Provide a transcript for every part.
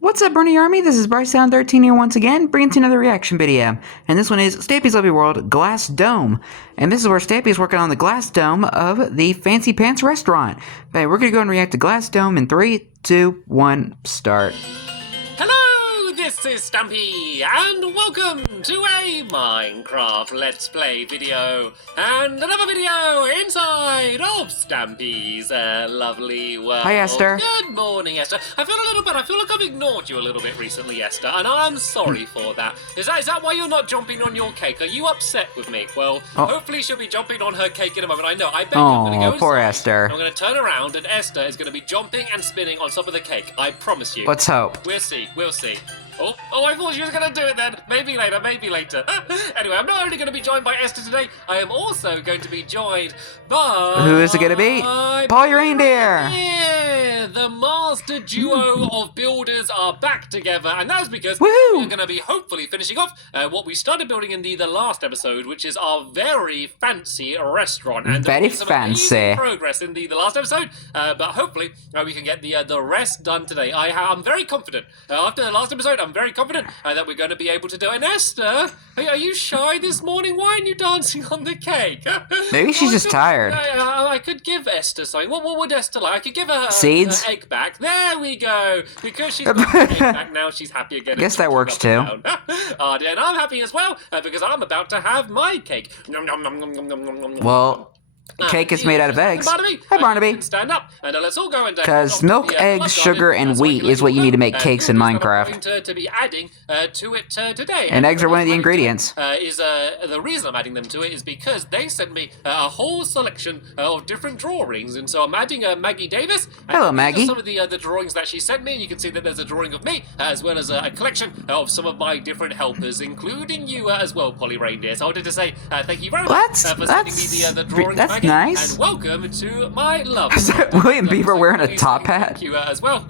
What's up, Bernie Army? This is BryceAllen13 here once again, bringing to another reaction video. And this one is Stampy's Lovely World Glass Dome. And this is where Stampy is working on the glass dome of the Fancy Pants restaurant. But we're going to go and react to Glass Dome in 3, 2, 1, start. Hello, this is Stampy, and welcome to a Minecraft Let's Play video, and another video inside of Stampy's lovely world. Hi, Esther. Good morning, Esther. I feel a little bit, I feel like I've ignored you a little bit recently, Esther, and I'm sorry for that. Is that why you're not jumping on your cake? Are you upset with me? Well, hopefully she'll be jumping on her cake in a moment. I know, I bet I'm going to go poor inside, Esther. I'm going to turn around, and Esther is going to be jumping and spinning on top of the cake. I promise you. Let's hope. We'll see, we'll see. Oh, I thought she was going to do it then. Maybe later, maybe later. Anyway, I'm not only going to be joined by Esther today, I am also going to be joined by... Who is it going to be? Paul your reindeer! Yeah, the master duo of builders are back together, and that's because Woohoo! we're going to be hopefully finishing off what we started building in the last episode, which is our very fancy restaurant. And very some fancy amazing progress in the last episode, but hopefully we can get the rest done today. I'm very confident. After the last episode, I'm very confident that we're going to be able to do it. And Esther, are you shy this morning? Why aren't you dancing on the cake? Maybe she's just tired. I could give Esther something. What would Esther like? I could give her seeds. Her egg back. There we go. Because she's got her egg back now, she's happy again. I guess that works too. And I'm happy as well because I'm about to have my cake. Nom, nom, nom, nom, nom, nom, nom, nom. Well... Cake is made out of eggs. Barnaby. Hi, Barnaby. Stand up and let's all go and because milk, eggs, sugar, and wheat is what you need to make cakes in Minecraft. To be adding to it today. And eggs are one of the ingredients. The reason I'm adding them to it is because they sent me a whole selection of different drawings, and so I'm adding Maggie Davis. Hello, Maggie. Some of the drawings that she sent me, and you can see that there's a drawing of me as well as a collection of some of my different helpers, including you as well, Polly Reindeer. So I wanted to say thank you very much for sending me the drawings. That's nice. And welcome to my love. Is that William Beaver wearing a top hat? Thank you as well,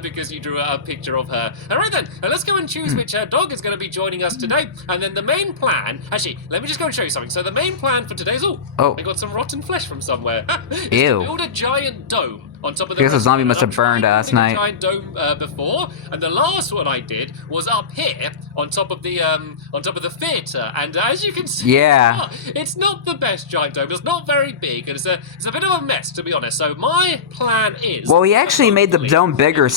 because you drew a picture of her. All right then, let's go and choose which dog is going to be joining us today. And then the main plan, actually, let me just go and show you something. So the main plan for today's, I got some rotten flesh from somewhere. Is to build a giant dome on top of the because the zombie must have burned last night. A giant dome before, and the last one I did was up here on top of the theater. And as you can see, it's not the best giant dome. It's not very big, and it's a bit of a mess, to be honest. So my plan is, well, he actually made the dome bigger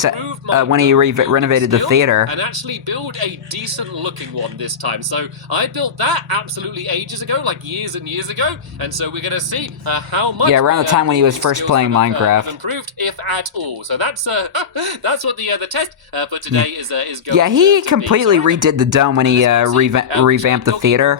when he renovated the theater, and actually build a decent looking one this time. So I built that absolutely ages ago, like years and years ago, and so we're gonna see how much. Yeah, around the time when he was first playing Minecraft. Improved, if at all. So that's what the test for today is going. Yeah, he completely redid the dome when he revamped the theater.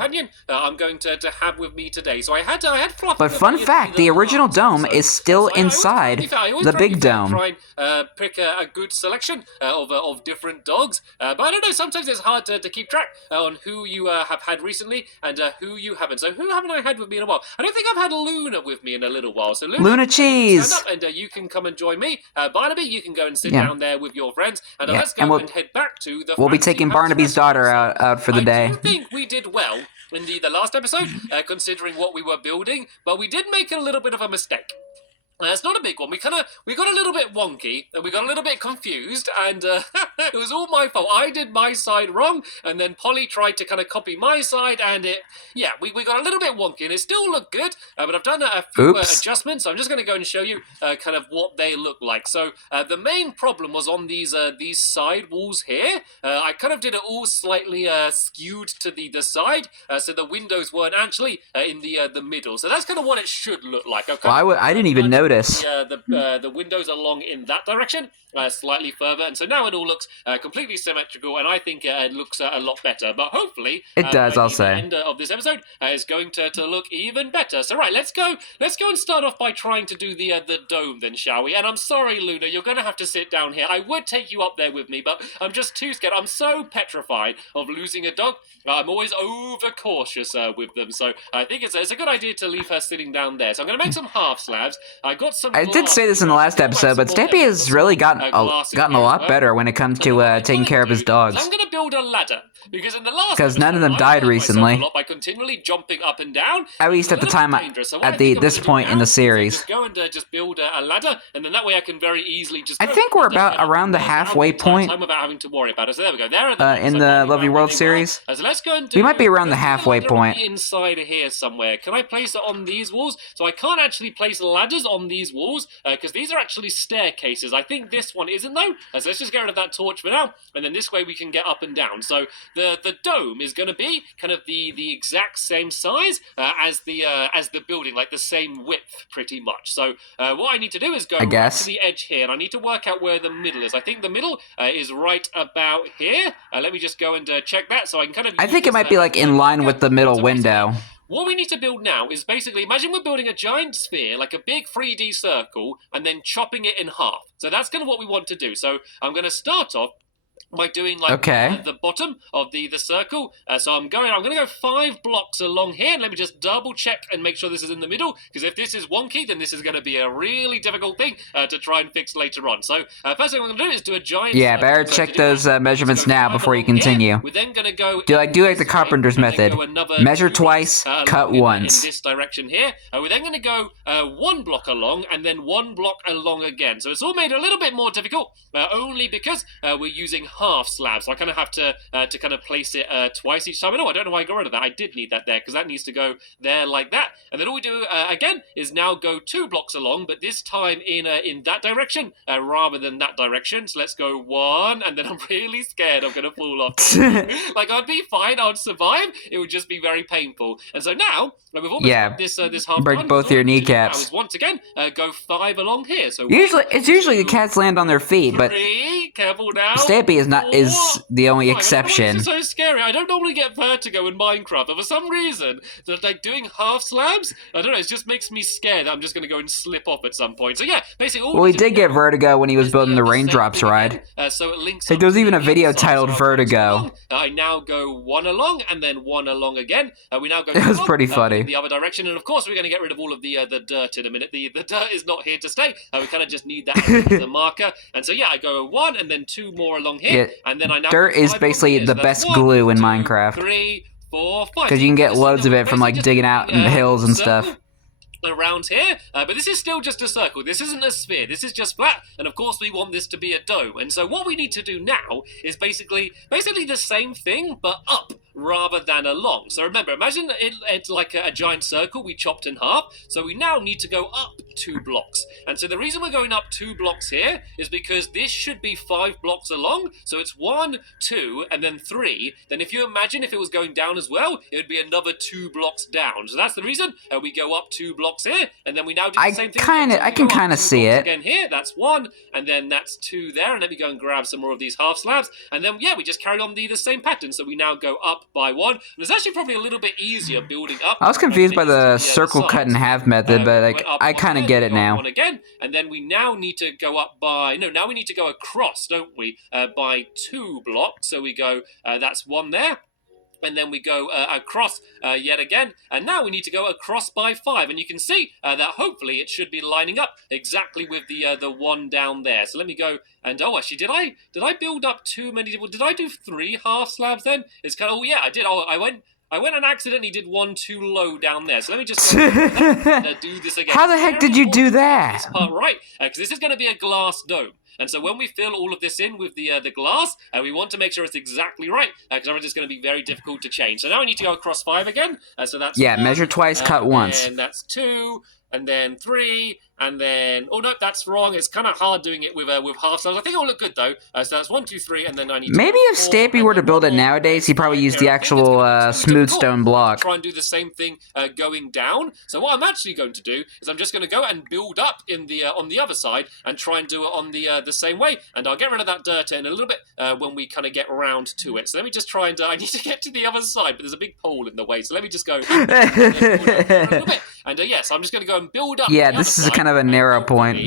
I'm going to have with me today. So I had Fluffy. But fun fact, the original dome is still inside the big dome. Try and pick a good selection of different dogs. But I don't know, sometimes it's hard to keep track on who you have had recently and who you haven't. So who haven't I had with me in a while? I don't think I've had Luna with me in a little while. So Luna cheese. Stand up and you can come and join me. Barnaby, you can go and sit down there with your friends. And let's go and head back to the... We'll be taking Barnaby's daughter out for the day. I do think we did well in the last episode, considering what we were building, but we did make a little bit of a mistake. It's not a big one. We got a little bit wonky, and we got a little bit confused, and it was all my fault. I did my side wrong, and then Polly tried to kind of copy my side, and we got a little bit wonky, and it still looked good, but I've done a few adjustments, so I'm just going to go and show you kind of what they look like. So the main problem was on these side walls here. I kind of did it all slightly skewed to the side, so the windows weren't actually in the middle. So that's kind of what it should look like. Okay? Well, I didn't even notice. The windows along in that direction, slightly further, and so now it all looks completely symmetrical, and I think it looks a lot better. But hopefully, it does. I'll say. The end of this episode is going to look even better. So right, let's go and start off by trying to do the dome, then, shall we? And I'm sorry, Luna, you're going to have to sit down here. I would take you up there with me, but I'm just too scared. I'm so petrified of losing a dog. I'm always overcautious with them, so I think it's a good idea to leave her sitting down there. So I'm going to make some half slabs. I did say this in the last episode, but Stampy has really gotten a lot better when it comes to taking care of his dogs. So I'm going to build a ladder because in the last because none of them episode, died I hurt myself recently. a lot by continually jumping up and down. At least at the time, So at this point in the series. Just go and just build a ladder, and then that way I can very easily just. I think we're about around the halfway point. Time without having to worry about it. So there we go. There are in the Lovely World series. So let's go and do. We might be around the halfway point. Inside here somewhere. Can I place it on these walls? So I can't actually place ladders on these walls because these are actually staircases. I think this one isn't though. So let's just get rid of that torch for now, and then this way we can get up and down. So the dome is going to be kind of the exact same size as the building, like the same width pretty much. So what I need to do is go right to the edge here, and I need to work out where the middle is. I think the middle is right about here. Let me just go and check that so I can kind of. I think it might be like in line with the middle window. What we need to build now is basically, imagine we're building a giant sphere, like a big 3D circle, and then chopping it in half. So that's kind of what we want to do. So I'm going to start off by doing like the bottom of the circle. So I'm going to go 5 blocks along here, and let me just double check and make sure this is in the middle, because if this is wonky, then this is going to be a really difficult thing to try and fix later on. So first thing I'm going to do is do a giant circle. Better check those measurements now before you continue. We're then going to go do like the carpenter's method. Measure twice, cut once. In this direction here. We're then going to go 1 block along, and then 1 block along again. So it's all made a little bit more difficult, only because we're using half slabs. So I kind of have to kind of place it twice each time. I don't know why I got rid of that. I did need that there because that needs to go there like that. And then all we do again is now go 2 blocks along, but this time in that direction rather than that direction. So let's go 1, and then I'm really scared I'm going to fall off. Like I'd be fine, I'd survive. It would just be very painful. And so now we've almost got this half break done. both your kneecaps. Is once again go 5 along here. So usually the cats land on their feet, but 3, careful now. Stampy is the only exception. It's so scary. I don't normally get vertigo in Minecraft, but for some reason, like doing half slabs, I don't know, it just makes me scared that I'm just going to go and slip off at some point. So yeah, basically all he did get vertigo when he was building the raindrops ride. So it links. Hey, there's even a video titled Vertigo. I now go 1 along, and then 1 along again. We now go. It was pretty funny. In the other direction, and of course we're going to get rid of all of the dirt in a minute. The dirt is not here to stay. We kind of just need that as the marker. And so yeah, I go 1 and then 2 more along here, and then I now. Dirt is basically the best glue in Minecraft. 3, 4, 5. Because you can get loads of it from like digging out in the hills and stuff. Around here, but this is still just a circle. This isn't a sphere. This is just flat, and of course we want this to be a dome. And so what we need to do now is basically the same thing, but up rather than along. So remember, imagine it's like a giant circle we chopped in half. So we now need to go up 2 blocks. And so the reason we're going up 2 blocks here is because this should be 5 blocks along. So it's 1, 2, and then 3. Then if you imagine if it was going down as well, it would be another 2 blocks down. So that's the reason we go up 2 blocks here, and then we now do the same thing. I can kind of see it. Again here, that's 1, and then that's 2 there, and let me go and grab some more of these half slabs, and then yeah, we just carry on the same pattern. So we now go up by 1, and it's actually probably a little bit easier building up. I was confused by the circle cut in half method, but I kind of get it now. 1 again, and then we now need to go up by now we need to go across, don't we? By 2 blocks. So we go that's 1 there. And then we go across yet again, and now we need to go across by 5, and you can see that hopefully it should be lining up exactly with the 1 down there. So let me go and actually, did I build up too many? Did I do 3 half slabs then? It's kind of I did. I went and accidentally did 1 too low down there. So let me just do this again. How the heck did you do that? This part right, because this is going to be a glass dome. And so when we fill all of this in with the glass, we want to make sure it's exactly right, because otherwise it's going to be very difficult to change. So now I need to go across 5 again. So that's 1, measure twice, cut once. And that's 2, and then 3, and then no, that's wrong. It's kind of hard doing it with half slabs. I think it'll look good though. So that's 1, 2, 3, and then I need. Maybe if Stampy were to build it nowadays, he'd probably use the actual smooth stone block. Try and do the same thing going down. So what I'm actually going to do is I'm just going to go and build up in the on the other side and try and do it on the same way. And I'll get rid of that dirt in a little bit when we kind of get around to it. So let me just try and I need to get to the other side, but there's a big pole in the way. So let me just go. And yes, I'm just going to go and build up. Yeah, this is kind of a narrow point.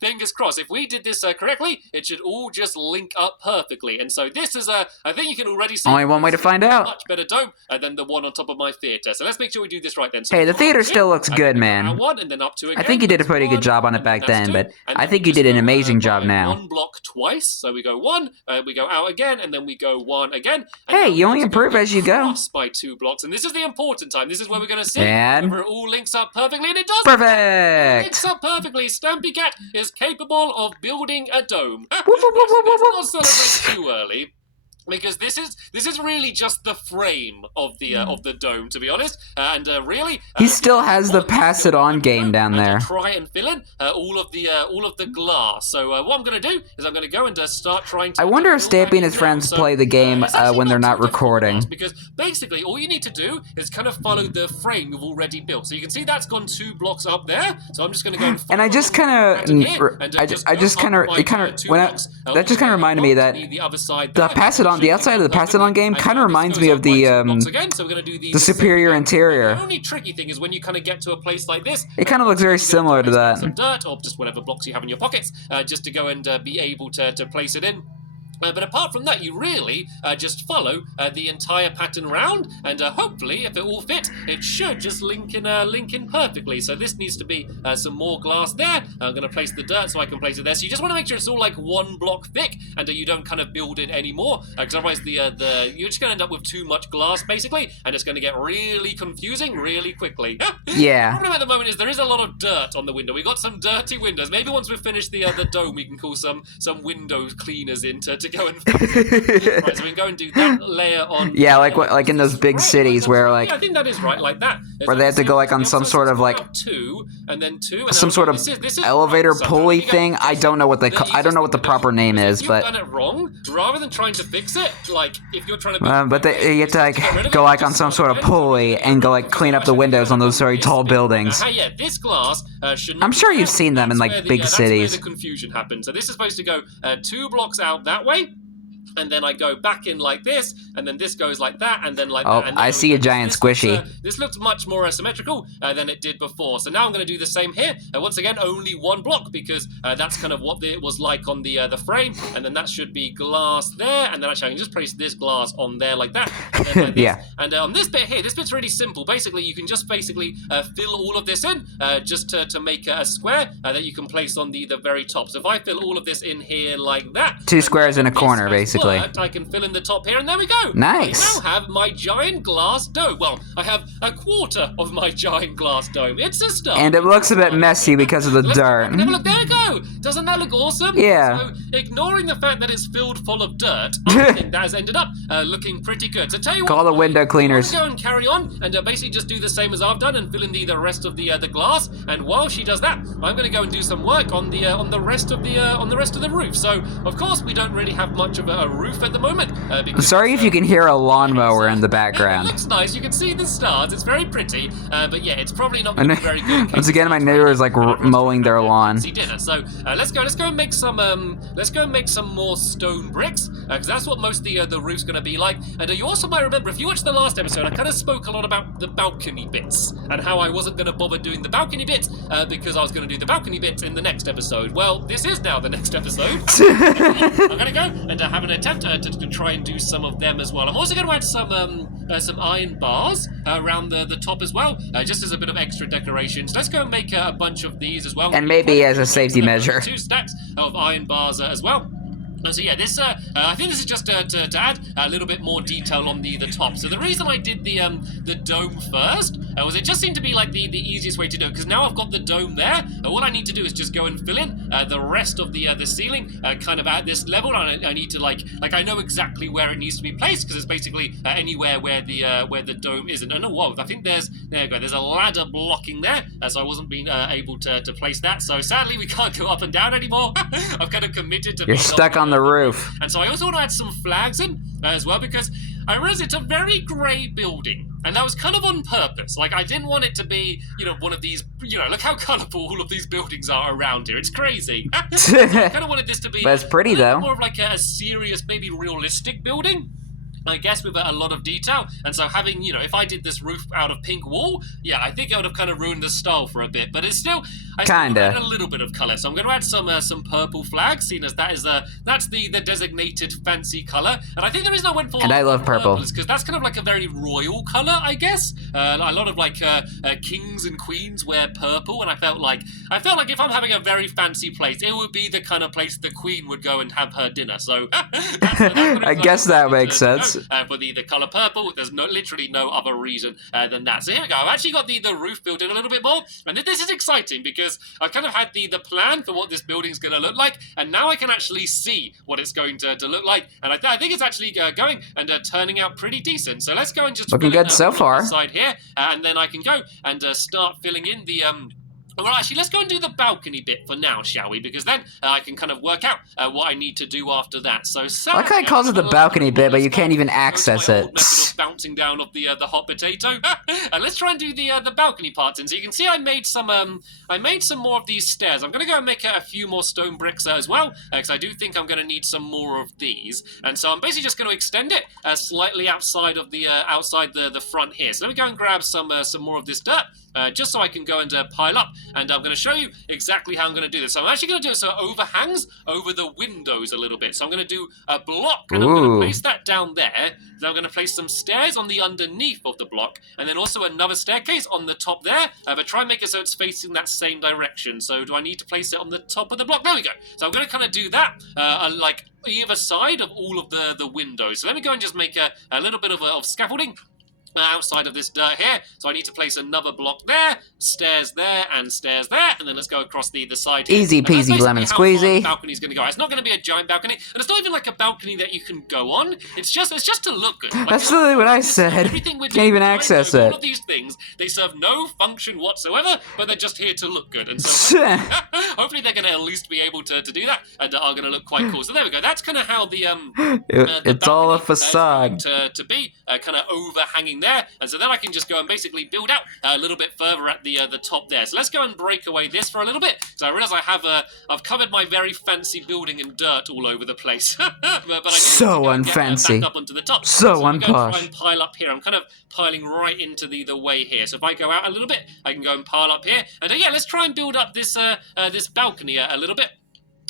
fingers crossed. If we did this correctly, it should all just link up perfectly. And so this is I think you can already see. Only one way to find out. Much better dome than the one on top of my theater. So let's make sure we do this right then. So Hey, the theater still looks good, man. One, and then up to again. I think you did a pretty good job on it back then, but I think you did an amazing job now. One block twice. So we go one, we go out again, and then we go one again. Hey, you only improve as you go. By 2 blocks, and this is the important time. This is where we're going to see And whether it all links up perfectly, and it does. perfect. It links up perfectly. Stampy Cat is capable of building a dome. Whoop, whoop, whoop, whoop, Let's whoop. not celebrate too early. Because this is really just the frame of the dome, to be honest, and really He still has the pass it on game down there. Try and fill in all of the glass. So what I'm going to do is I'm going to go and start trying to. I wonder if Stampy and his friends play the game when they're not recording. Because basically all you need to do is kind of follow the frame you've already built. So you can see that's gone 2 blocks up there. So I'm just going to go and I just kind of, that just kind of reminded me that the pass it on. The outside of the pass it on game kind of reminds me of the superior interior. The only tricky thing is when you kind of get to a place like this. It kind of looks very similar to that. Some dirt or just whatever blocks you have in your pockets, just to go and be able to place it in. But apart from that, you really just follow the entire pattern round, and hopefully, if it all fits, it should just link in perfectly. So this needs to be some more glass there. I'm going to place the dirt so I can place it there. So you just want to make sure it's all like 1 block thick, and you don't kind of build it anymore, because otherwise you're just going to end up with too much glass, basically, and it's going to get really confusing really quickly. Yeah. The problem at the moment is there is a lot of dirt on the window. We got some dirty windows. Maybe once we've finished the dome, we can call some window cleaners in to go and fix it. Right, so we can go and do that layer on. Yeah, like in those big cities where yeah, I think that is right, like that. Where they have to go like on some sort of like 2 and then 2 and some sort of this is elevator so pulley thing. I don't know what I don't know what the proper name is, you've but done it wrong. Rather than trying to fix it, like if you're trying to you have to like go like on some sort of pulley and go like clean up the windows on those very tall buildings. Yeah, this glass should. I'm sure you've seen them in like big cities. That's where the confusion happened. So this is supposed to go 2 blocks out that way. And then I go back in like this, and then this goes like that, and then like that. And then I see a giant squishy. This looks much more symmetrical than it did before. So now I'm going to do the same here. Once again, only 1 block, because that's kind of what it was like on the frame. And then that should be glass there. And then actually I can just place this glass on there like that. And then like this. Yeah. And on this bit here, this bit's really simple. Basically, you can just fill all of this in just to make a square that you can place on the very top. So if I fill all of this in here like that. 2 squares in a corner, basically. I can fill in the top here, and there we go. Nice. I now have my giant glass dome. Well, I have a quarter of my giant glass dome. It's a start. And it looks a bit messy because of the dirt. Have a look. There we go. Doesn't that look awesome? Yeah. So, ignoring the fact that it's filled full of dirt, I think that has ended up looking pretty good. So tell you what. Call the window cleaners. I'm going to go and carry on and basically just do the same as I've done and fill in the rest of the glass. And while she does that, I'm going to go and do some work on the rest of the roof. So of course we don't really have much of a roof at the moment. I'm sorry if you can hear a lawnmower in the It background. looks nice. You can see the stars. It's very pretty. But yeah, it's probably not going to be very good. Once again, my neighbor is like mowing their lawn. Dinner. So let's go and make some more stone bricks because that's what most of the roof's going to be like. And you also might remember if you watched the last episode, I kind of spoke a lot about the balcony bits and how I wasn't going to bother doing the balcony bits because I was going to do the balcony bits in the next episode. Well, this is now the next episode. I'm going to go and have an attempt to try and do some of them as well. I'm also going to add some iron bars around the top as well, just as a bit of extra decoration. So let's go and make a bunch of these as well. And maybe as a safety measure. 2 stacks of iron bars as well. So yeah, this I think this is just to add a little bit more detail on the top. So the reason I did the dome first was it just seemed to be like the easiest way to do it because now I've got the dome there. What I need to do is just go and fill in the rest of the ceiling kind of at this level. And I need to like I know exactly where it needs to be placed because it's basically anywhere where the dome isn't. And whoa, I think there you go. There's a ladder blocking there, so I wasn't being able to place that. So sadly we can't go up and down anymore. I've kind of committed to. You're stuck on the roof. And so I also want to add some flags in as well because I realize it's a very grey building. And that was kind of on purpose. Like, I didn't want it to be, one of these, look how colourful all of these buildings are around here. It's crazy. So I kind of wanted this to be but it's pretty, though. More of like a serious, maybe realistic building. I guess with a lot of detail, and so having, if I did this roof out of pink wool, yeah, I think it would have kind of ruined the style for a bit, but it's still, I still add a little bit of colour, so I'm going to add some purple flags, seeing as that's the designated fancy colour, and I think the reason I went for and I love purple is because that's kind of like a very royal colour, I guess. A lot of like kings and queens wear purple, and I felt like if I'm having a very fancy place, it would be the kind of place the queen would go and have her dinner, so I guess that makes sense. For the colour purple, there's literally no other reason than that. So here we go. I've actually got the roof built in a little bit more, and this is exciting because I've kind of had the plan for what this building's going to look like, and now I can actually see what it's going to look like, and I think it's actually going and turning out pretty decent. So let's go and just looking good so far. Side here, and then I can go and start filling in the Well, actually, let's go and do the balcony bit for now, shall we? Because then I can kind of work out what I need to do after that. So, I like how it calls it the balcony bit, but you can't even access it. Old method of bouncing down off the hot potato. And let's try and do the balcony parts. And so you can see I made some more of these stairs. I'm going to go and make a few more stone bricks as well, because I do think I'm going to need some more of these. And so I'm basically just going to extend it slightly outside of the the front here. So let me go and grab some more of this dirt. Just so I can go and pile up, and I'm going to show you exactly how I'm going to do this. So I'm actually going to do it so it overhangs over the windows a little bit. So I'm going to do a block, and I'm going to place that down there. Then I'm going to place some stairs on the underneath of the block, and then also another staircase on the top there. But try and make it so it's facing that same direction. So do I need to place it on the top of the block? There we go. So I'm going to kind of do that, like either side of all of the windows. So let me go and just make a little bit of scaffolding outside of this dirt here. So I need to place another block there, stairs there, and stairs there, and then let's go across the side here. Easy peasy lemon squeezy. The balcony's going to go. It's not going to be a giant balcony, and it's not even like a balcony that you can go on. It's just to look good. Like, that's literally what I said. Can't even access it. All of these things, they serve no function whatsoever, but they're just here to look good. And so hopefully they're going to at least be able to do that, and are going to look quite cool. So there we go. That's kind of how the it's all a facade to be kind of overhanging there. And so then I can just go and basically build out a little bit further at the top there. So let's go and break away this for a little bit. So I realize I've covered my very fancy building in dirt all over the place. but I so unfancy. Back up onto the top. So I'm going to try unposh. and pile up here. I'm kind of piling right into the way here. So if I go out a little bit, I can go and pile up here. And yeah, let's try and build up this this balcony a little bit.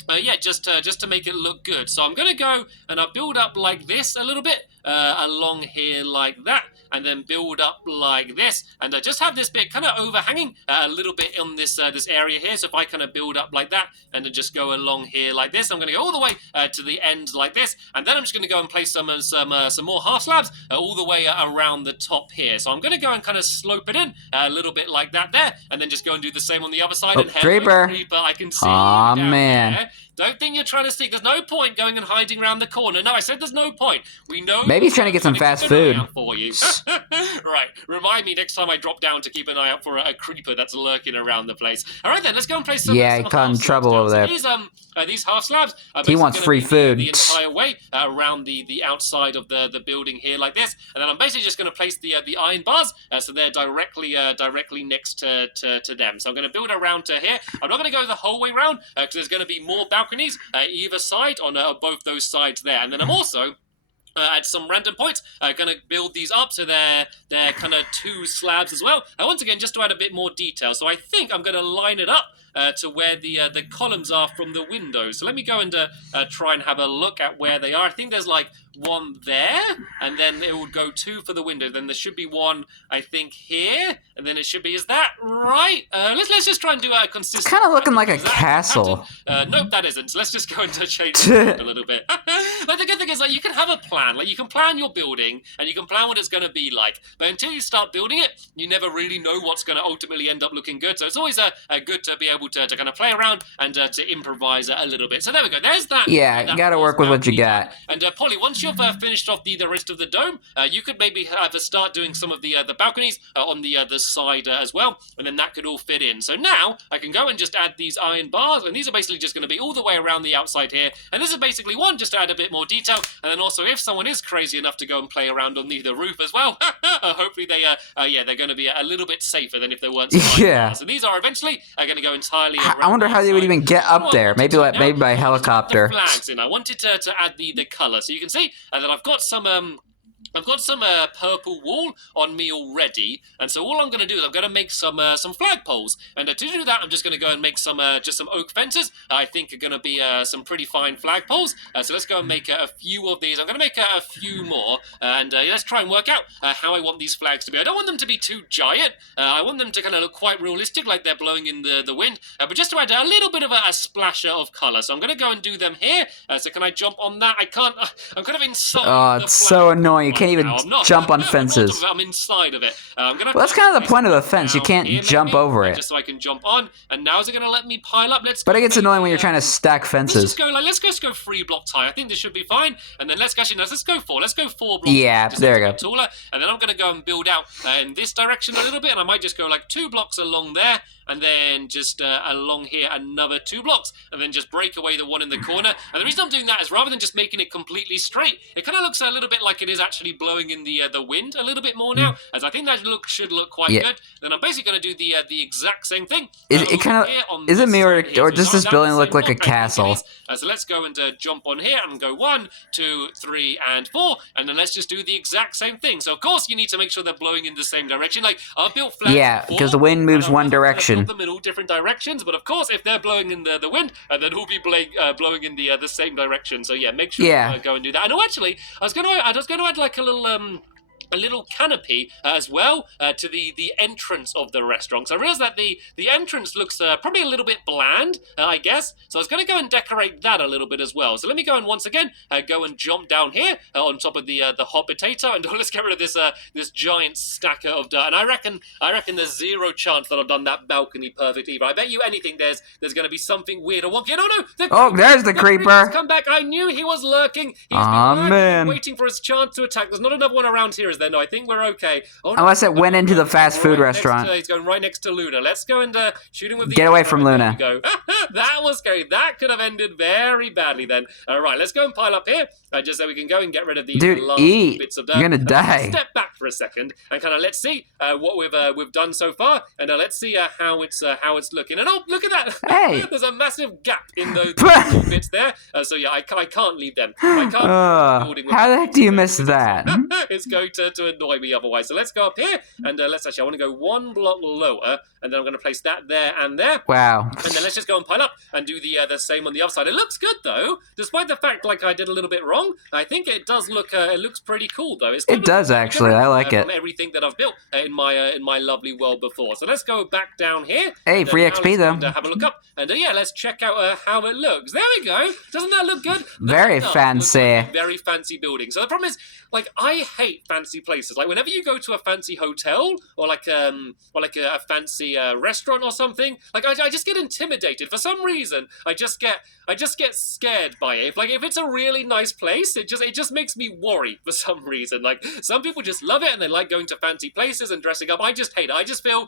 Yeah, just to make it look good. So I'm going to go and I'll build up like this a little bit, along here like that, and then build up like this, and just have this bit kind of overhanging a little bit on this this area here. So if I kind of build up like that, and then just go along here like this, I'm going to go all the way to the end like this, and then I'm just going to go and place some more half slabs all the way around the top here. So I'm going to go and kind of slope it in a little bit like that there, and then just go and do the same on the other side. And Creeper. I can see. Aw, man. There. Don't think you're trying to sneak. There's no point going and hiding around the corner. No, I said there's no point. We know. Maybe he's trying to get some fast food. For you. Right. Remind me next time I drop down to keep an eye out for a creeper that's lurking around the place. All right then, let's go and place some. Yeah, he caught in trouble over there. So these half slabs. He wants free food. The entire way around the outside of the building here like this, and then I'm basically just going to place the iron bars so they're directly next to them. So I'm going to build around to here. I'm not going to go the whole way around because there's going to be more balconies either side on both those sides there, and then I'm also at some random points, going to build these up so they're kind of two slabs as well. Once again, just to add a bit more detail. So I think I'm going to line it up to where the columns are from the windows. So let me go and try and have a look at where they are. I think there's like one there, and then it would go two for the window. Then there should be one, I think, here, and then it should be. Is that right? Let's just try and do a consistent. It's kind of looking like a castle. Nope, that isn't. So let's just go and change it a little bit. But the good thing is, like, you can have a plan. Like, you can plan your building, and you can plan what it's going to be like. But until you start building it, you never really know what's going to ultimately end up looking good. So it's always good to be able to kind of play around and to improvise a little bit. So there we go. There's that. Yeah, you got to work with what you got. And Polly, once you've finished off the rest of the dome, you could maybe start doing some of the balconies on the side as well, and then that could all fit in. So now I can go and just add these iron bars, and these are basically just going to be all the way around the outside here. And this is basically one just to add a bit more detail, and then also if someone is crazy enough to go and play around on the roof as well, hopefully they're going to be a little bit safer than if they weren't. Yeah. So these are eventually going to go entirely. I wonder how they would even get up there. Maybe by helicopter. Flags in. I wanted to add the color, so you can see that I've got some I've got some purple wool on me already, and so all I'm going to do is I'm going to make some flagpoles. And to do that, I'm just going to go and make some just some oak fences. I think are going to be some pretty fine flagpoles. So let's go and make a few of these. I'm going to make a few more, and let's try and work out how I want these flags to be. I don't want them to be too giant. I want them to kind of look quite realistic, like they're blowing in the wind. But just to add a little bit of a splasher of colour. So I'm going to go and do them here. So can I jump on that? I can't. I'm kind of inside. Oh, it's so annoying. You can't even jump on fences. I'm inside of it. I'm gonna Well, that's kind of the point of a fence. You can't jump over it. Just so I can jump on. And now is it going to let me pile up? But it gets annoying when you're trying to stack fences. Let's just go 3 blocks high. I think this should be fine. And then let's go 4. Let's go 4 blocks. Yeah, there you go. Taller. And then I'm going to go and build out in this direction a little bit. And I might just go like 2 blocks along there. And then just along here another 2 blocks, and then just break away the one in the corner. And the reason I'm doing that is rather than just making it completely straight, it kind of looks a little bit like it is actually blowing in the wind a little bit more now, as I think that should look quite good. Then I'm basically going to do the exact same thing. It kind of is it me or does this building look like a castle? So let's go and jump on here and go 1, 2, 3, and 4, and then let's just do the exact same thing. So of course you need to make sure they're blowing in the same direction. Like I've built flags. Yeah, because the wind moves one direction. Them in all different directions, but of course if they're blowing in the wind, then we'll be blowing in the same direction. So yeah, make sure you go and do that. And actually, I was going to add like a little canopy as well to the entrance of the restaurant. So I realized that the entrance looks probably a little bit bland, I guess. So I was going to go and decorate that a little bit as well. So let me go and once again go and jump down here on top of the hot potato, and let's get rid of this giant stacker of dirt. And I reckon there's 0 chance that I've done that balcony perfect either. I bet you anything there's going to be something weird or wonky. No, there's the creeper. Come back! I knew he was lurking. He's been lurking, waiting for his chance to attack. There's not another one around here, is there? No, I think we're okay. Oh, no, unless it went into the fast food restaurant. He's going right next to Luna. Let's go and shoot him with the... Get away from Luna. Go. That was scary. That could have ended very badly then. All right, let's go and pile up here, just so we can go and get rid of these last bits of dirt. You're gonna die. Step back for a second and kind of let's see what we've done so far, and let's see how it's looking. And oh, look at that! Hey, there's a massive gap in those bits there. So yeah, I can't leave them. I can't. How the heck do you miss that? It's going to annoy me otherwise. So let's go up here, and I want to go 1 block lower, and then I'm going to place that there and there. Wow. And then let's just go and pile up and do the same on the other side. It looks good though, despite the fact like I did a little bit wrong. I think it does look. It looks pretty cool though. It does actually. I like it. From everything that I've built in my lovely world before. So let's go back down here. Hey, free XP though. And have a look up, and yeah, let's check out how it looks. There we go. Doesn't that look good? Very fancy. Like very fancy building. So the problem is, like, I hate fancy places. Like whenever you go to a fancy hotel or like a fancy restaurant or something, like I just get intimidated for some reason. I just get scared by it. If it's a really nice place, it just makes me worry for some reason. Like some people just love it and they like going to fancy places and dressing up. I just hate it. I just feel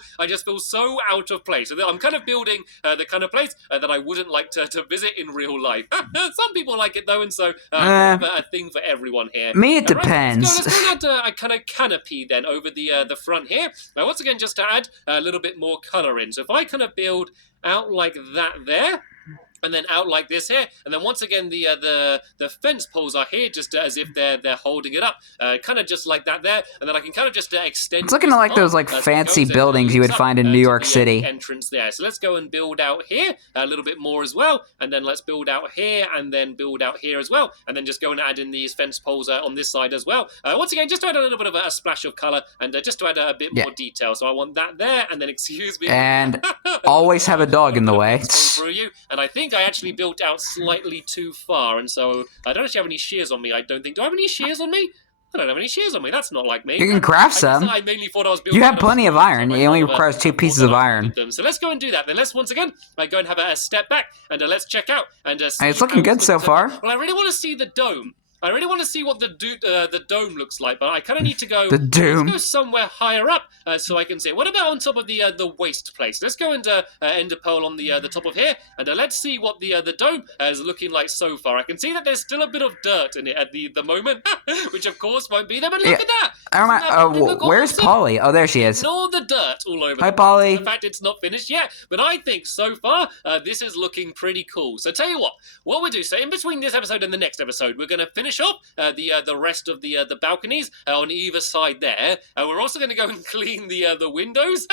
so out of place. I'm kind of building the kind of place that I wouldn't like to visit in real life. Some people like it though, and so I have a thing for everyone here. Me, it depends. Let's go add a kind of canopy then over the front here. Now once again, just to add a little bit more colour in. So if I kind of build out like that there, and then out like this here, and then once again the fence poles are here just as if they're holding it up, kind of just like that there, and then I can kind of just extend. It's looking like those fancy buildings you would find in New York City. Entrance there. So let's go and build out here a little bit more as well, and then let's build out here, and then build out here as well, and then just go and add in these fence poles on this side as well. Once again, just to add a little bit of a splash of color, and just to add a bit more detail. So I want that there, and then excuse me, and always have a dog in the way. Through you, and I think I actually built out slightly too far, and so I don't actually have any shears on me. I don't think. Do I have any shears on me? I don't have any shears on me. That's not like me. You can craft some. I mainly thought I was building. You have plenty of iron. It only requires 2 pieces of iron. So let's go and do that. Then let's once again go and have a step back, and let's check out and it's looking good so far. Well, I really want to see the dome. I really want to see what the dome looks like, but I kind of need to go. The dome. Let's go somewhere higher up so I can see. What about on top of the waste place? Let's go and end a pearl on the top of here, and let's see what the dome is looking like so far. I can see that there's still a bit of dirt in it at the moment, which of course won't be there. But look at that. Where's Polly? Oh, there she is. Ignore the dirt all over. Hi, Polly. The fact it's not finished yet, but I think so far this is looking pretty cool. So tell you what we'll do. So in between this episode and the next episode, we're going to finish finish off the rest of the balconies on either side there. We're also going to go and clean the windows.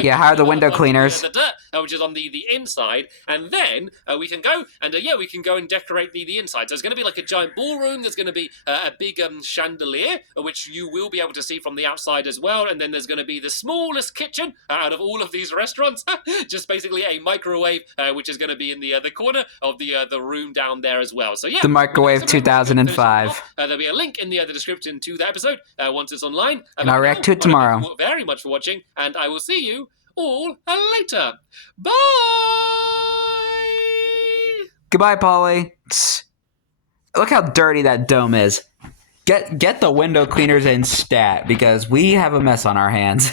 Yeah, hire the window cleaners. The dirt, which is on the inside, and then we can go and we can go and decorate the inside. So it's going to be like a giant ballroom. There's going to be a big chandelier, which you will be able to see from the outside as well. And then there's going to be the smallest kitchen out of all of these restaurants, just basically a microwave, which is going to be in the corner of the room down there as well. So yeah, The microwave 2005. There'll be a link in the description to the episode once it's online. And I'll react to it tomorrow. Thank you very much for watching, and I will see you all later. Bye! Goodbye, Polly. Look how dirty that dome is. Get the window cleaners in stat, because we have a mess on our hands.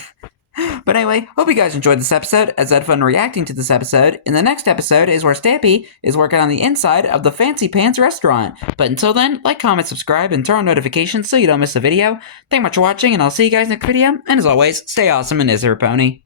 But anyway, hope you guys enjoyed this episode, as I had fun reacting to this episode. In the next episode is where Stampy is working on the inside of the Fancy Pants restaurant. But until then, like, comment, subscribe, and turn on notifications so you don't miss a video. Thank you much for watching, and I'll see you guys next video. And as always, stay awesome and is there a pony.